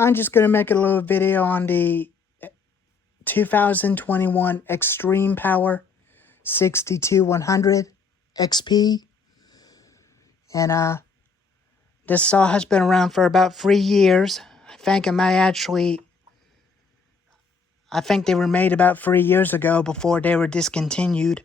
I'm just going to make a little video on the 2021 Extreme Power 62100 XP. And this saw has been around for about 3 years. I think they were made about 3 years ago before they were discontinued.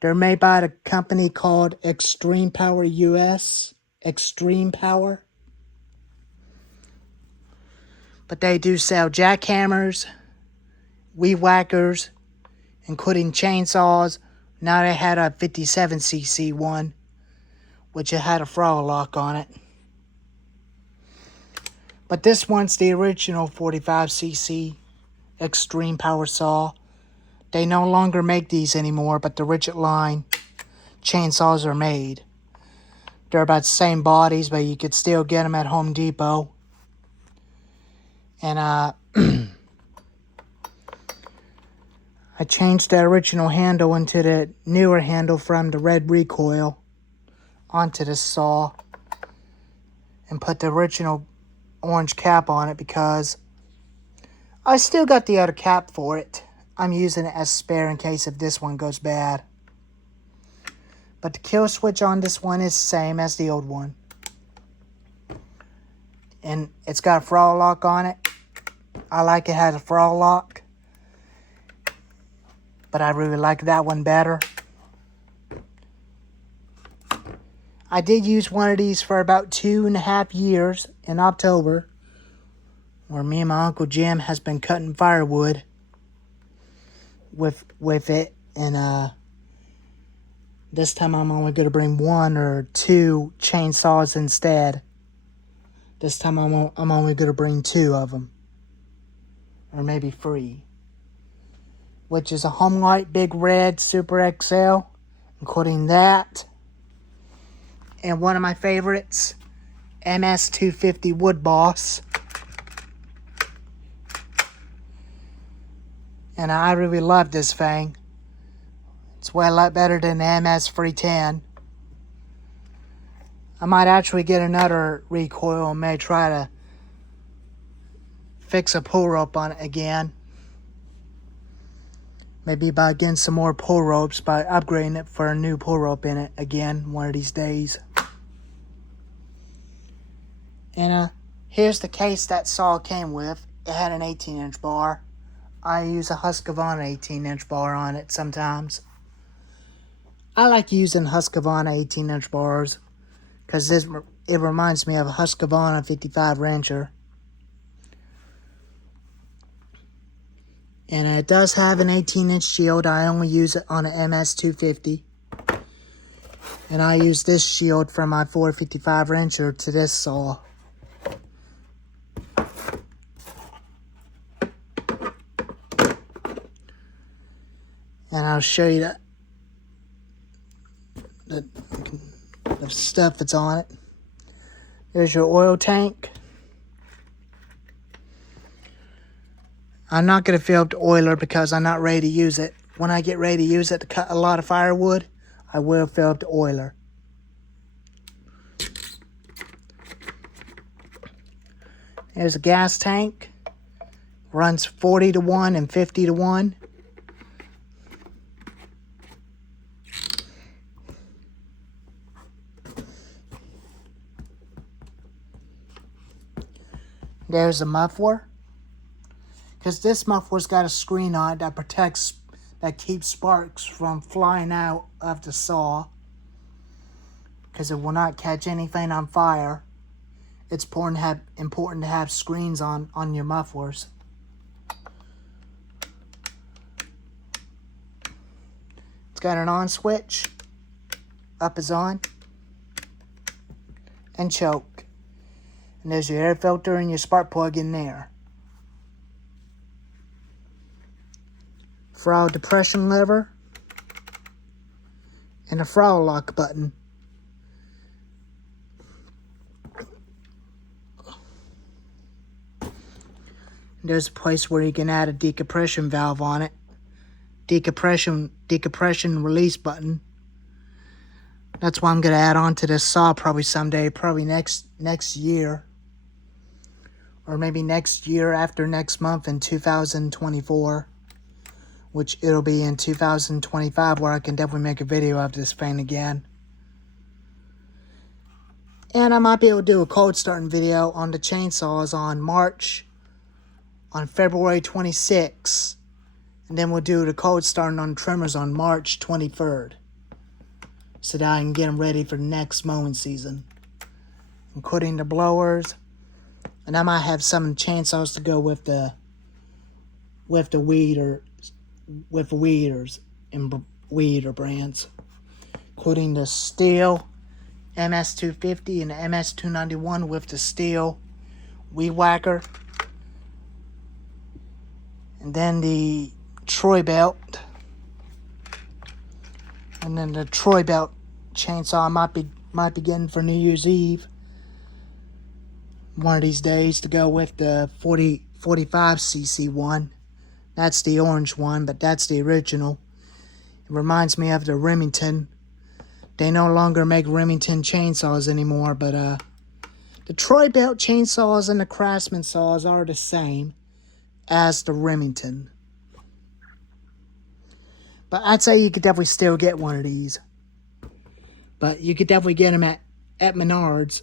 They're made by a company called Extreme Power US. Extreme Power. But they do sell jackhammers, weed whackers, including chainsaws. Now they had a 57cc one, which it had a throttle lock on it. But this one's the original 45cc Extreme Power saw. They no longer make these anymore, but the Rigid line chainsaws are made. They're about the same bodies, but you could still get them at Home Depot. And I changed the original handle into the newer handle from the red recoil onto the saw and put the original orange cap on it because I still got the other cap for it. I'm using it as spare in case if this one goes bad. But the kill switch on this one is the same as the old one. And it's got a throttle lock on it. I like it has a throttle lock. But I really like that one better. I did use one of these for about 2.5 years in October, where me and my Uncle Jim has been cutting firewood with it. And this time I'm only going to bring 1 or 2 chainsaws instead. This time I'm only going to bring 2 of them. Or maybe 3. Which is a Homelight Big Red Super XL, including that. And one of my favorites, MS250 Wood Boss. And I really love this thing. It's way a lot better than the MS310. I might actually get another recoil and may try to fix a pull rope on it again. Maybe by getting some more pull ropes by upgrading it for a new pull rope in it again one of these days. And here's the case that saw came with. It had an 18-inch bar. I use a Husqvarna 18-inch bar on it sometimes. I like using Husqvarna 18-inch bars because it reminds me of a Husqvarna 55 Rancher. And it does have an 18-inch shield. I only use it on an MS250. And I use this shield from my 455 Rancher to this saw. And I'll show you the stuff that's on it. There's your oil tank. I'm not going to fill up the oiler because I'm not ready to use it. When I get ready to use it to cut a lot of firewood, I will fill up the oiler. There's a gas tank. Runs 40 to 1 and 50 to 1. There's a muffler. Because this muffler's got a screen on it that keeps sparks from flying out of the saw. Because it will not catch anything on fire. It's important to have screens on your mufflers. It's got an on switch. Up is on. And choke. And there's your air filter and your spark plug in there. Throttle depression lever, and a throttle lock button. There's a place where you can add a decompression valve on it. Decompression release button. That's what I'm going to add on to this saw probably someday, probably next year. or maybe next year after next month in 2024, which it'll be in 2025 where I can definitely make a video of this fan again. And I might be able to do a cold starting video on the chainsaws on February 26th. And then we'll do the cold starting on trimmers on March 23rd. So that I can get them ready for the next mowing season. Including the blowers. And I might have some chainsaws to go with the weeders and weeder brands. Including the steel MS250 and the MS291 with the steel weed whacker. And then the Troy belt. And then the Troy belt chainsaw I might be getting for New Year's Eve. One of these days to go with the 45cc one. That's the orange one, but that's the original. It reminds me of the Remington. They no longer make Remington chainsaws anymore, but the Troy belt chainsaws and the Craftsman saws are the same as the Remington. But I'd say you could definitely still get one of these. But you could definitely get them at Menards.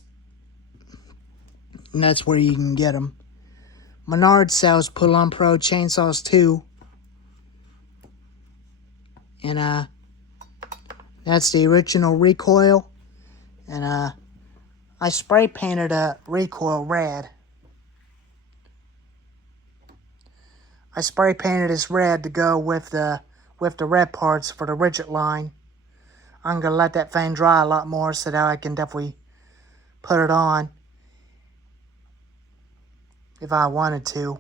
And that's where you can get them. Menards sells Pull-On Pro chainsaws too. And that's the original recoil. And I spray painted a recoil red. I spray painted this red to go with the red parts for the rigid line. I'm going to let that thing dry a lot more so that I can definitely put it on. If I wanted to.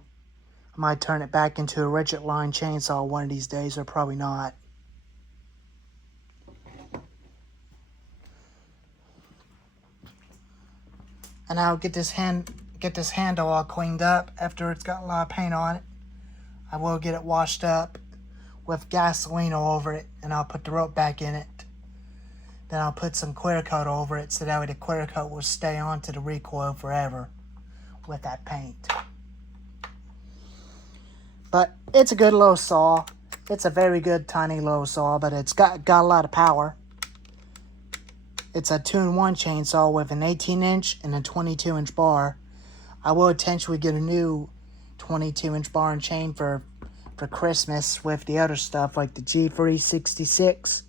I might turn it back into a rigid line chainsaw one of these days, or probably not. And I'll get this handle all cleaned up after it's got a lot of paint on it. I will get it washed up with gasoline all over it, and I'll put the rope back in it. Then I'll put some clear coat over it so that way the clear coat will stay onto the recoil forever with that paint. But it's a good low saw. It's a very good tiny low saw, but it's got a lot of power. It's a 2-in-1 chainsaw with an 18-inch and a 22-inch bar. I will eventually get a new 22-inch bar and chain for Christmas with the other stuff like the G366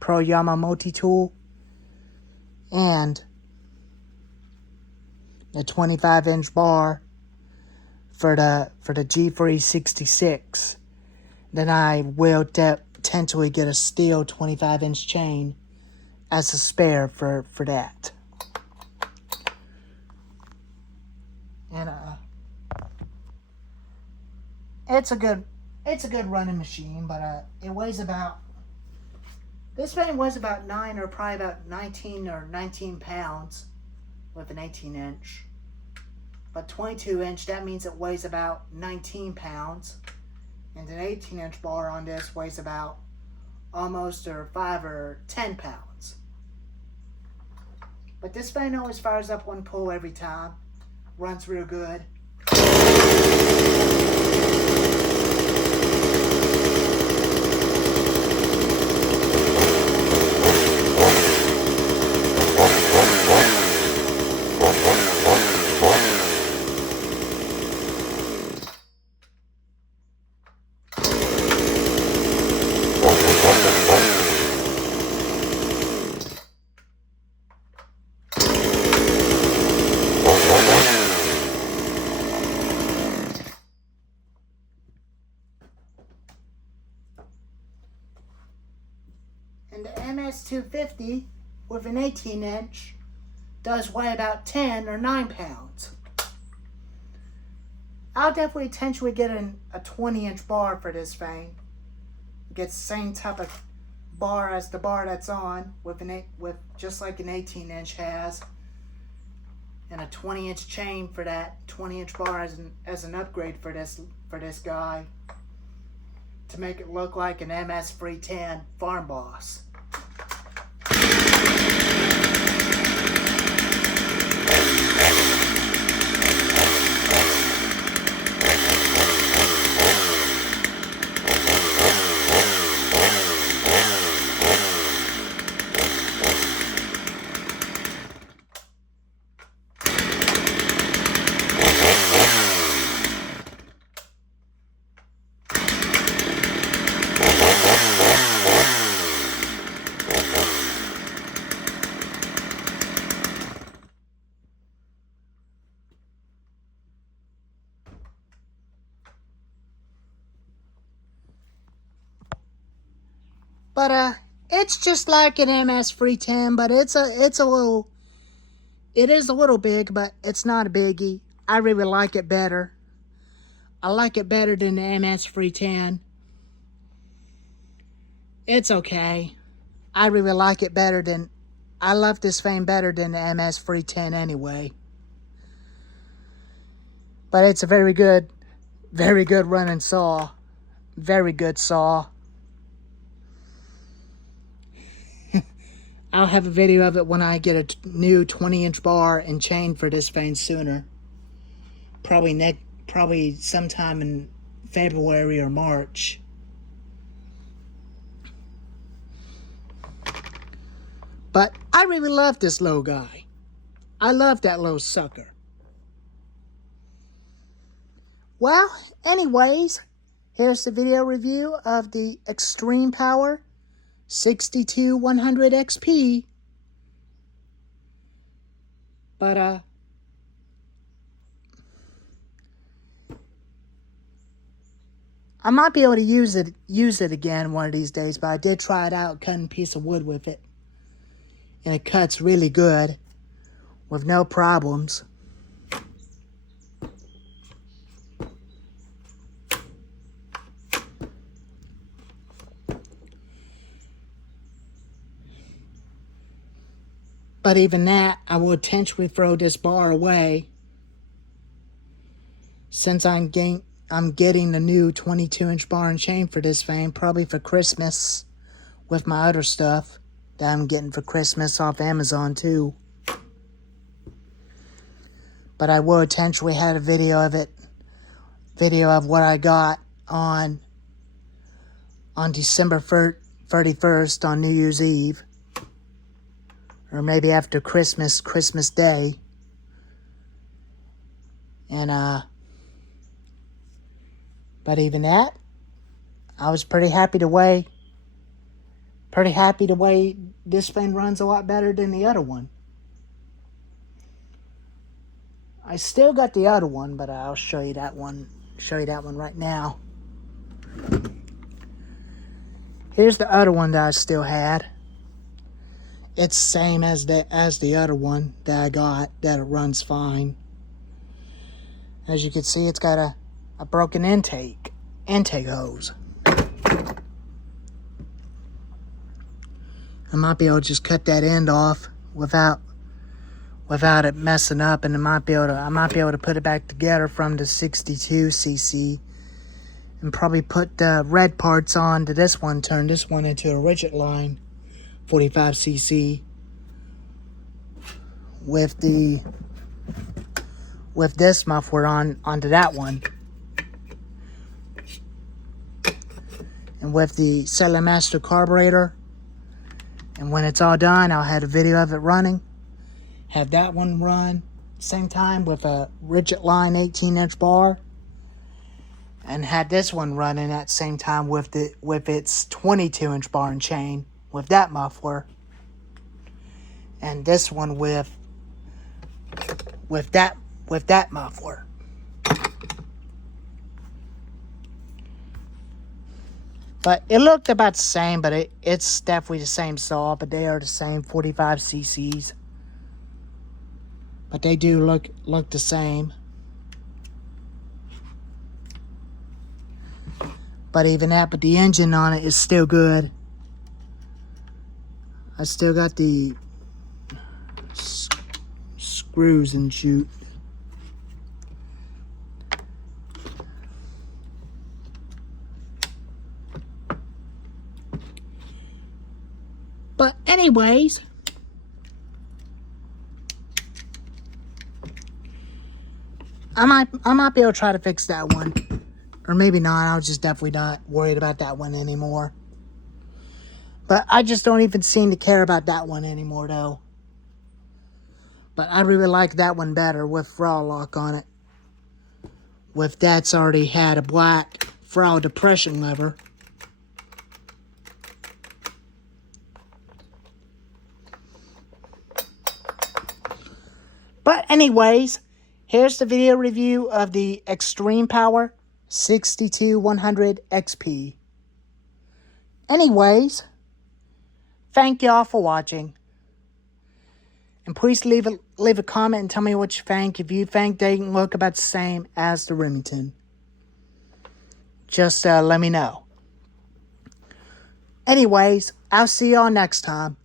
Pro Yama multi-tool and the 25-inch bar for the G366. Then I will potentially get a steel 25-inch chain as a spare for that. And it's a good running machine, but it weighs about, this thing weighs about 9 or probably about 19 pounds with an 18-inch. But 22-inch, that means it weighs about 19 pounds. And an 18-inch bar on this weighs about almost 5 or 10 pounds. But this thing always fires up one pull every time. Runs real good. And the MS250 with an 18-inch does weigh about 10 or 9 pounds. I'll definitely potentially get a 20-inch bar for this thing. Get the same type of bar as the bar that's on, with just like an 18-inch has, and a 20-inch chain for that 20-inch bar as an upgrade for this guy, to make it look like an MS310 Farm Boss. But it's just like an MS-310, but it is a little big, but it's not a biggie. I really like it better. I like it better than the MS-310. It's okay. I really like it better than... I love this fan better than the MS-310 anyway. But it's a very good running saw. Very good saw. I'll have a video of it when I get a new 20-inch bar and chain for this fan sooner. Probably sometime in February or March. But I really love this little guy. I love that little sucker. Well, anyways, here's the video review of the Extreme Power 62100 XP. But I might be able to use it again one of these days, but I did try it out cutting a piece of wood with it. And it cuts really good with no problems. But even that, I will intentionally throw this bar away since I'm getting the new 22-inch bar and chain for this fan, probably for Christmas, with my other stuff that I'm getting for Christmas off Amazon too. But I will intentionally have a video of what I got on December 31st on New Year's Eve. Or maybe after Christmas Day. And, but even that, I was pretty happy the way this fan runs a lot better than the other one. I still got the other one, but I'll show you that one right now. Here's the other one that I still had. It's the same as the other one that I got, that it runs fine. As you can see, it's got a broken intake hose. I might be able to just cut that end off without it messing up, and I might be able to put it back together from the 62cc and probably put the red parts on to this one, turn this one into a rigid line 45cc with this muffler onto that one, and with the Sailor Master carburetor. And when it's all done, I'll have a video of it running. Have that one run same time with a rigid line 18-inch bar, and had this one running at the same time with its 22-inch bar and chain with that muffler, and this one with that muffler. But it looked about the same, but it's definitely the same saw, but they are the same 45 cc's. But they do look the same. But even that, but the engine on it is still good. I still got the screws and shoot. But anyways, I might be able to try to fix that one. Or maybe not. I was just definitely not worried about that one anymore. But I just don't even seem to care about that one anymore, though. But I really like that one better with throttle lock on it. With that's already had a black throttle depression lever. But anyways, here's the video review of the Extreme Power 62100 XP. Anyways, Thank y'all for watching. And please leave a comment and tell me what you think. If you think they look about the same as the Remington, just let me know. Anyways, I'll see y'all next time.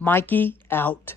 Mikey out.